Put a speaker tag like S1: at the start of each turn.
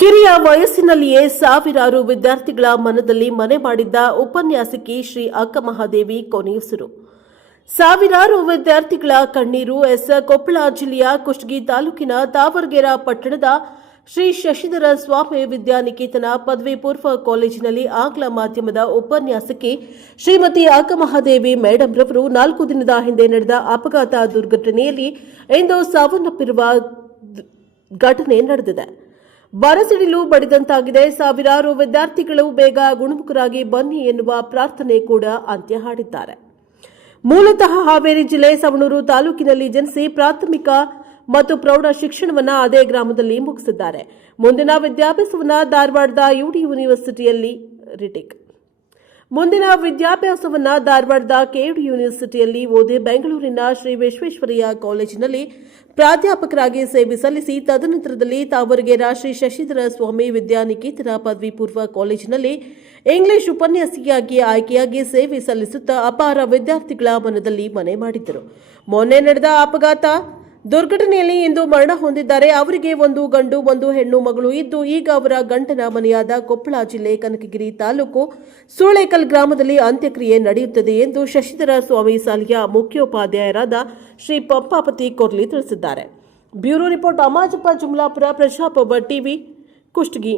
S1: ಕಿರಿಯ ವಯಸ್ಸಿನಲ್ಲಿಯೇ ಸಾವಿರಾರು ವಿದ್ಯಾರ್ಥಿಗಳ ಮನದಲ್ಲಿ ಮನೆ ಮಾಡಿದ್ದ ಉಪನ್ಯಾಸಕಿ ಶ್ರೀ ಅಕ್ಕಮಹಾದೇವಿ ಕೊನೆಯುಸಿರು ಸಾವಿರಾರು ವಿದ್ಯಾರ್ಥಿಗಳ ಕಣ್ಣೀರು ಎಸ್. ಕೊಪ್ಪಳ ಜಿಲ್ಲೆಯ ಕುಷ್ಟಗಿ ತಾಲೂಕಿನ ತಾವರ್ಗೆರ ಪಟ್ಟಣದ ಶ್ರೀ ಶಶಿಧರ ಸ್ವಾಮಿ ವಿದ್ಯಾನಿಕೇತನ ಪದವಿ ಪೂರ್ವ ಕಾಲೇಜಿನಲ್ಲಿ ಆಂಗ್ಲ ಮಾಧ್ಯಮದ ಉಪನ್ಯಾಸಕಿ ಶ್ರೀಮತಿ ಅಕ್ಕಮಹಾದೇವಿ ಮೇಡಂ ರವರು ನಾಲ್ಕು ದಿನದ ಹಿಂದೆ ನಡೆದ ಅಪಘಾತ ದುರ್ಘಟನೆಯಲ್ಲಿ ಇಂದು ಸಾವನ್ನಪ್ಪಿರುವ ಘಟನೆ ನಡೆದಿದೆ. ಬರಸಿಡಿಲು ಬಡಿದಂತಾಗಿದೆ. ಸಾವಿರಾರು ವಿದ್ಯಾರ್ಥಿಗಳು ಬೇಗ ಗುಣಮುಖರಾಗಿ ಬನ್ನಿ ಎನ್ನುವ ಪ್ರಾರ್ಥನೆ ಕೂಡ ಅಂತ್ಯ ಹಾಡಿದ್ದಾರೆ. ಮೂಲತಃ ಹಾವೇರಿ ಜಿಲ್ಲೆ ಸವಣೂರು ತಾಲೂಕಿನಲ್ಲಿ ಜನಿಸಿ ಪ್ರಾಥಮಿಕ ಮತ್ತು ಪ್ರೌಢ ಶಿಕ್ಷಣವನ್ನು ಅದೇ ಗ್ರಾಮದಲ್ಲಿ ಮುಗಿಸಿದ್ದಾರೆ. ಮುಂದಿನ ವಿದ್ಯಾಭ್ಯಾಸವನ್ನು ಧಾರವಾಡದ ಯುಡಿ ಯೂನಿವರ್ಸಿಟಿಯಲ್ಲಿ ರಿಟಿಕ್. ಮುಂದಿನ ವಿದ್ಯಾಭ್ಯಾಸವನ್ನ ಧಾರವಾಡದ ಕೇವ್ ಯೂನಿವರ್ಸಿಟಿಯಲ್ಲಿ ಓದಿ ಬೆಂಗಳೂರಿನ ಶ್ರೀ ವಿಶ್ವೇಶ್ವರಯ್ಯ ಕಾಲೇಜಿನಲ್ಲಿ ಪ್ರಾಧ್ಯಾಪಕರಾಗಿ ಸೇವೆ ಸಲ್ಲಿಸಿ, ತದನಂತರದಲ್ಲಿ ತಾವರೆಗೆರ ಶ್ರೀ ಶಶಿಧರ ಸ್ವಾಮಿ ವಿದ್ಯಾನಿಕೇತನ ಪದವಿ ಪೂರ್ವ ಕಾಲೇಜಿನಲ್ಲಿ ಇಂಗ್ಲಿಷ್ ಉಪನ್ಯಾಸಿಯಾಗಿ ಆಯ್ಕೆಯಾಗಿ ಸೇವೆ ಸಲ್ಲಿಸುತ್ತಾ ಅಪಾರ ವಿದ್ಯಾರ್ಥಿಗಳ ಮನದಲ್ಲಿ ಮನೆ ಮಾಡಿದ್ದರು. ಮೊನ್ನೆ ನಡೆದ ಅಪಘಾತ ದುರ್ಘಟನೆಯಲ್ಲಿ ಇಂದು ಮರಣ ಹೊಂದಿದ್ದಾರೆ. ಅವರಿಗೆ ಒಂದು ಗಂಡು, ಒಂದು ಹೆಣ್ಣು ಮಗಳು ಇದ್ದು ಈಗ ಅವರ ಗಂಟನ ಮನೆಯಾದ ಕೊಪ್ಪಳ ಜಿಲ್ಲೆ ಕನಕಗಿರಿ ತಾಲೂಕು ಸೂಳೇಕಲ್ ಗ್ರಾಮದಲ್ಲಿ ಅಂತ್ಯಕ್ರಿಯೆ ನಡೆಯುತ್ತದೆ ಎಂದು ಶಶಿಧರ ಸ್ವಾಮಿ ಸಾಲಿಯ ಮುಖ್ಯೋಪಾಧ್ಯಾಯರಾದ ಶ್ರೀ ಪಂಪಾಪತಿ ಕೊರ್ಲಿ ತಿಳಿಸಿದ್ದಾರೆ. Bureau report Amajappa, Jumlapura Prajaprabha TV Kushtagi.